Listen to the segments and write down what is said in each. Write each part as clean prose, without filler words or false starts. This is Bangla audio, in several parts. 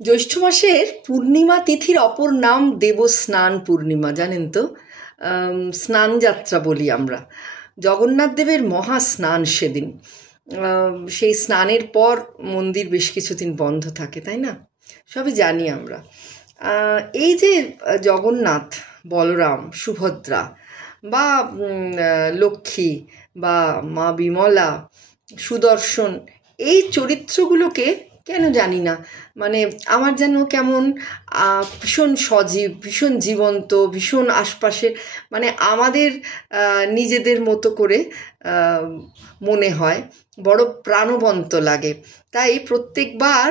জ্যৈষ্ঠ মাসের পূর্ণিমা তিথির অপর নাম দেবস্নান পূর্ণিমা, জানেন তো? স্নান যাত্রা বলি আমরা। জগন্নাথ দেবের মহা স্নান সেদিন। সেই স্নানের পর মন্দির বেশ কিছুদিন বন্ধ থাকে, তাই না? সবই জানি আমরা। এই যে জগন্নাথ, বলরাম, সুভদ্রা বা লক্ষ্মী বা মা বিমলা, সুদর্শন, এই চরিত্রগুলোকে কেন জানি না, মানে আমার যেন কেমন ভীষণ সজীব, ভীষণ জীবন্ত, ভীষণ আশপাশের, মানে আমাদের নিজেদের মতো করে মনে হয়, বড় প্রাণবন্ত লাগে। তাই প্রত্যেকবার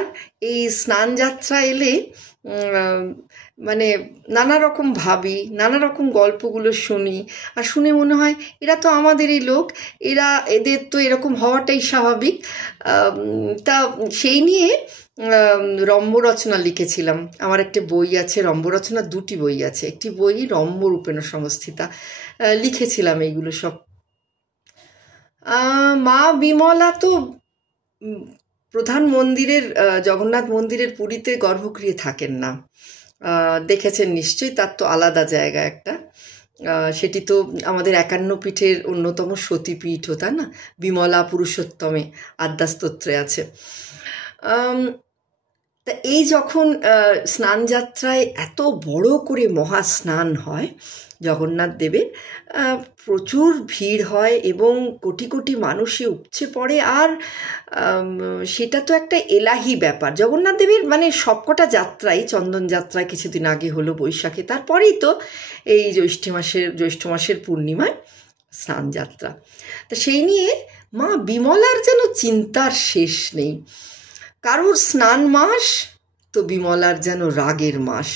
এই স্নান যাত্রা এলে মানে নানা রকম ভাবি, নানা রকম গল্পগুলো শুনি, আর শুনে মনে হয় এরা তো আমাদেরই লোক, এদের তো এরকম হওয়াটাই স্বাভাবিক। তা সেই নিয়ে রম্যরচনা লিখেছিলাম। আমার একটা বই আছে, রম্যরচনা, দুটি বই আছে। একটি বই রম্যরূপেণ সংস্থিতা, লিখেছিলাম এইগুলো সব। মা বিমলা তো প্রধান মন্দিরের, জগন্নাথ মন্দিরের পুরীতে গর্ভগৃহে থাকেন না, দেখেছেন নিশ্চয়ই। তার তো আলাদা জায়গা একটা, সেটি তো আমাদের 51 পীঠের অন্যতম সতীপীঠও, তাই না? বিমলা পুরুষোত্তমে আদ্যাস্তোত্রে আছে। তা এই যখন স্নান যাত্রায় এত বড় করে মহা স্নান হয় জগন্নাথ দেবের, প্রচুর ভিড় হয় এবং কোটি কোটি মানুষে উপচে পড়ে। আর সেটা তো একটা এলাহি ব্যাপার জগন্নাথ দেবের, মানে সবকটা যাত্রাই, চন্দন যাত্রায় কিছুদিন আগে হলো বৈশাখে, তারপরেই তো এই জ্যৈষ্ঠ মাসের পূর্ণিমায় স্নান যাত্রা। তা সেই নিয়ে মা বিমলার যেন চিন্তার শেষ নেই। কারোর স্নান মাস তো বিমলার যেন রাগের মাস,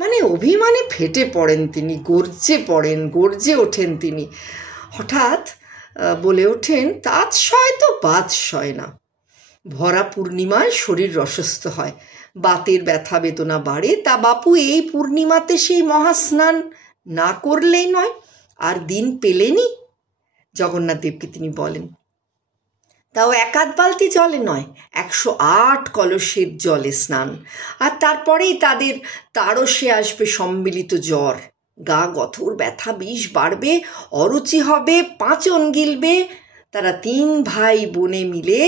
মানে অভিমানে ফেটে পড়েন তিনি, গর্জে ওঠেন তিনি। হঠাৎ বলে ওঠেন, তাঁত সয় তো বাত সয় না। ভরা পূর্ণিমায় শরীর রসস্থ হয়, বাতের ব্যথা বেদনা বাড়ে, তা বাপু এই পূর্ণিমাতে সেই মহাস্নান না করলেই নয়। আর দিন পেলেনি? জগন্নাথ দেবকে তিনি বলেন। তাও 1-8 বালতি জলে নয়, 108 কলসের জলে স্নান। আর তারপরেই তাদের তারসে আসবে সম্মিলিত জ্বর, গা গথর ব্যথা বিষ বাড়বে, অরুচি হবে, পাঁচন গিলবে। তারা 3 ভাই বোনে মিলে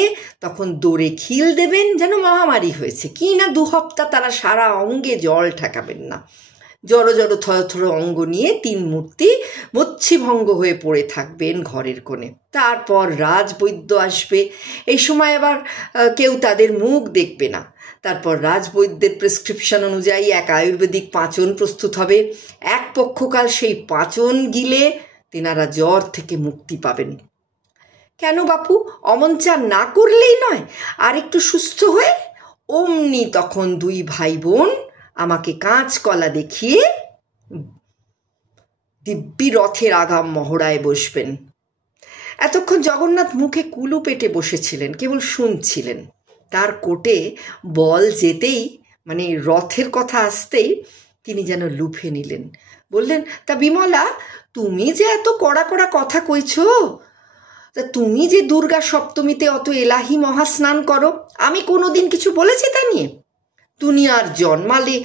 তখন দৌড়ে খিল দেবেন যেন মহামারী হয়েছে, কি না 2 হপ্তাহ তারা সারা অঙ্গে জল ঠেকাবেন না। জড়ো জড়ো থরথর অঙ্গ নিয়ে 3 মূর্তি মচ্ছিভঙ্গ হয়ে পড়ে থাকবেন ঘরের কোণে। তারপর রাজবৈদ্য আসবে, এই সময় আবার কেউ তাদের মুখ দেখবে না। তারপর রাজবৈদ্যের প্রেসক্রিপশন অনুযায়ী এক আয়ুর্বেদিক পাঁচন প্রস্তুত হবে। এক পক্ষকাল সেই পাঁচন গিলে তেনারা জ্বর থেকে মুক্তি পাবেন। কেন বাপু, অমন চা না করলেই নয়? আর একটু সুস্থ হয়ে অমনি তখন 2 ভাই বোন আমাকে কাঁচকলা দেখিয়ে দিব্যি রথের আগাম মহড়ায় বসবেন। এতক্ষণ জগন্নাথ মুখে কুলু পেটে বসেছিলেন, কেবল শুনছিলেন। তার কোটে বল যেতেই, মানে রথের কথা আসতেই তিনি যেন লুফে নিলেন। বললেন, তা বিমলা, তুমি যে এত কড়া কড়া কথা কইছ, তা তুমি যে দুর্গা সপ্তমীতে অত এলাহি মহাস্নান করো, আমি কোনোদিন কিছু বলেছি তা নিয়ে? দুনিয়ার জন্মালে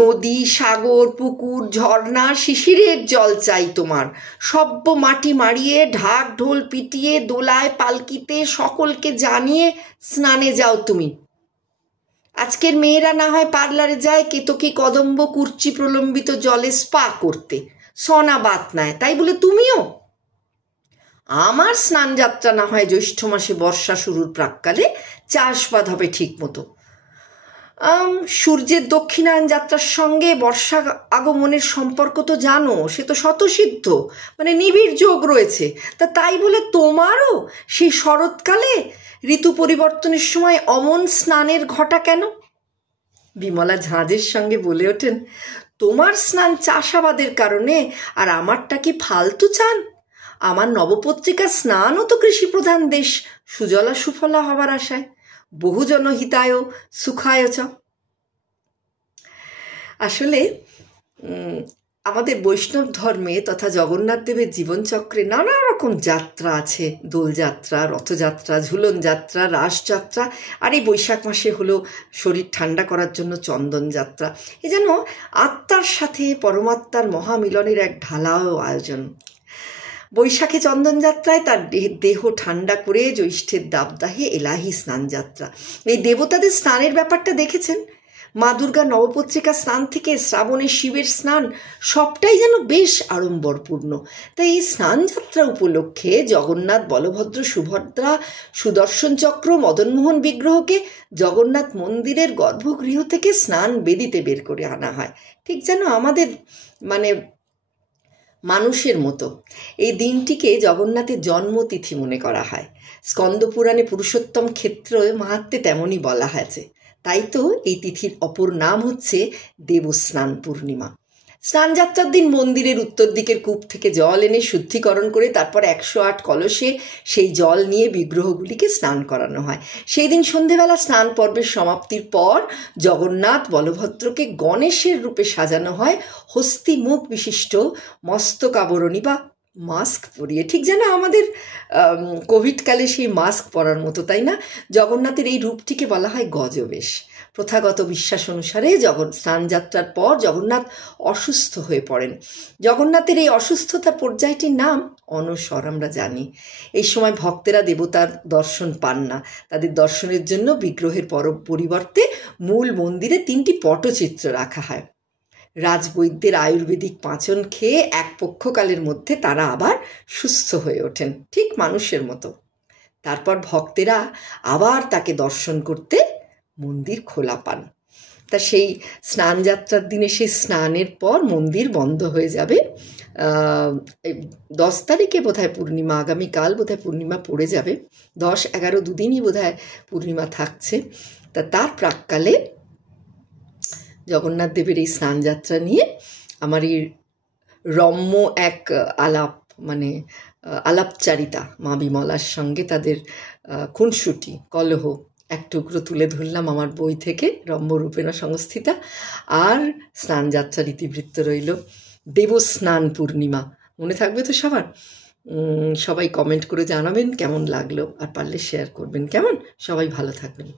নদী, সাগর, পুকুর, ঝর্ণা, শিশিরের জল চাই তোমার। সব্য মাটি মারিয়ে, ঢাক ঢোল পিটিয়ে, দোলায় পালকিতে সকলকে জানিয়ে স্নানে যাও তুমি। আজকের মেয়েরা না হয় পার্লারে যায় কেতকী কদম্ব কুর্চি প্রলম্বিত জলে স্পা করতে, সনা বাত নেয়, তাই বলে তুমিও? আমার স্নান যাত্রা না হয় জ্যৈষ্ঠ মাসে বর্ষা শুরুর প্রাক্কালে, চাষবাদ হবে ঠিক মতো। সূর্যের দক্ষিণায়ন যাত্রার সঙ্গে বর্ষা আগমনের সম্পর্ক তো জানো, সে তো স্বতঃসিদ্ধ, মানে নিবিড় যোগ রয়েছে। তাই বলে তোমারও সেই শরৎকালে ঋতু পরিবর্তনের সময় অমন স্নানের ঘটা কেন? বিমলা ঝাঁঝের সঙ্গে বলে ওঠেন, তোমার স্নান চাষাবাদের কারণে, আর আমারটা কি ফালতু চান? আমার নবপত্রিকা স্নানও তো কৃষিপ্রধান দেশ, সুজলা সুফলা হবার আশায়। বহুজন হিতায় সুখায় চ। আসলে আমাদের বৈষ্ণব ধর্মে তথা জগন্নাথ দেবের জীবনচক্রে নানা রকম যাত্রা আছে। দোলযাত্রা, রথযাত্রা, ঝুলন যাত্রা, রাসযাত্রা, আর এই বৈশাখ মাসে হলো শরীর ঠান্ডা করার জন্য চন্দন যাত্রা। এ যেন আত্মার সাথে পরমাত্মার মহামিলনের এক ঢালাও আয়োজন। বৈশাখে চন্দনযাত্রায় তার দেহ ঠান্ডা করে জ্যৈষ্ঠের দাবদাহে এলাহি স্নানযাত্রা। এই দেবতাদের স্নানের ব্যাপারটা দেখেছেন? মা দুর্গা নবপত্রিকা স্নান থেকে শ্রাবণে শিবের স্নান, সবটাই যেন বেশ আড়ম্বরপূর্ণ। তাই এই স্নানযাত্রা উপলক্ষে জগন্নাথ, বলভদ্র, সুভদ্রা, সুদর্শন চক্র, মদনমোহন বিগ্রহকে জগন্নাথ মন্দিরের গর্ভগৃহ থেকে স্নান বেদিতে বের করে আনা হয়, ঠিক যেন আমাদের মানুষের মতো। এই দিনটিকে জগন্নাথের জন্মতিথি মনে করা হয়। স্কন্দপুরাণে পুরুষোত্তম ক্ষেত্র মাহাত্ম্যে তেমনই বলা হয়েছে। তাই তো এই তিথির অপর নাম হচ্ছে দেবস্নান পূর্ণিমা। স্নানযাত্রার দিন মন্দিরের উত্তর দিকের কূপ থেকে জল এনে শুদ্ধিকরণ করে তারপর 108 কলসে সেই জল নিয়ে বিগ্রহগুলিকে স্নান করানো হয়। সেই দিন সন্ধেবেলা স্নান পর্বের সমাপ্তির পর জগন্নাথ, বলভদ্রকে গণেশের রূপে সাজানো হয় হস্তি মুখ বিশিষ্ট মস্তকাবরণী বা মাস্ক পরিয়ে, ঠিক যেন আমাদের কোভিডকালে সেই মাস্ক পরার মতো, তাই না? জগন্নাথের এই রূপটিকে বলা হয় গজবেশ। প্রথাগত বিশ্বাস অনুসারে স্নানযাত্রার পর জগন্নাথ অসুস্থ হয়ে পড়েন। জগন্নাথের এই অসুস্থতার পর্যায়টির নাম অনসর, আমরা জানি। এই সময় ভক্তেরা দেবতার দর্শন পান না। তাদের দর্শনের জন্য বিগ্রহের পরিবর্তে মূল মন্দিরে 3টি পটচিত্র রাখা হয়। রাজবৈদ্যের আয়ুর্বেদিক পাঁচন খেয়ে এক পক্ষকালের মধ্যে তারা আবার সুস্থ হয়ে ওঠেন, ঠিক মানুষের মতো। তারপর ভক্তেরা আবার তাকে দর্শন করতে মন্দির খোলা পান। তা সেই স্নানযাত্রার দিনে সেই স্নানের পর মন্দির বন্ধ হয়ে যাবে। 10 তারিখে বোধহয় পূর্ণিমা, আগামীকাল বোধহয় পূর্ণিমা পড়ে যাবে। 10, 11 দুদিনই বোধহয় পূর্ণিমা থাকছে। তার প্রাক্কালে জগন্নাথ দেবের এই স্নানযাত্রা নিয়ে আমার এই রম্য এক আলাপচারিতা মা বিমলার সঙ্গে তাদের খুনসুটি, কলহ এক টুকরো তুলে ধরলাম আমার বই থেকে, রম্যরূপেণ সংস্থিতা। আর স্নানযাত্রার ইতিবৃত্ত রইল দেবস্নান পূর্ণিমা। মনে থাকবে তো সবার? সবাই কমেন্ট করে জানাবেন কেমন লাগলো, আর পারলে শেয়ার করবেন। কেমন? সবাই ভালো থাকবেন।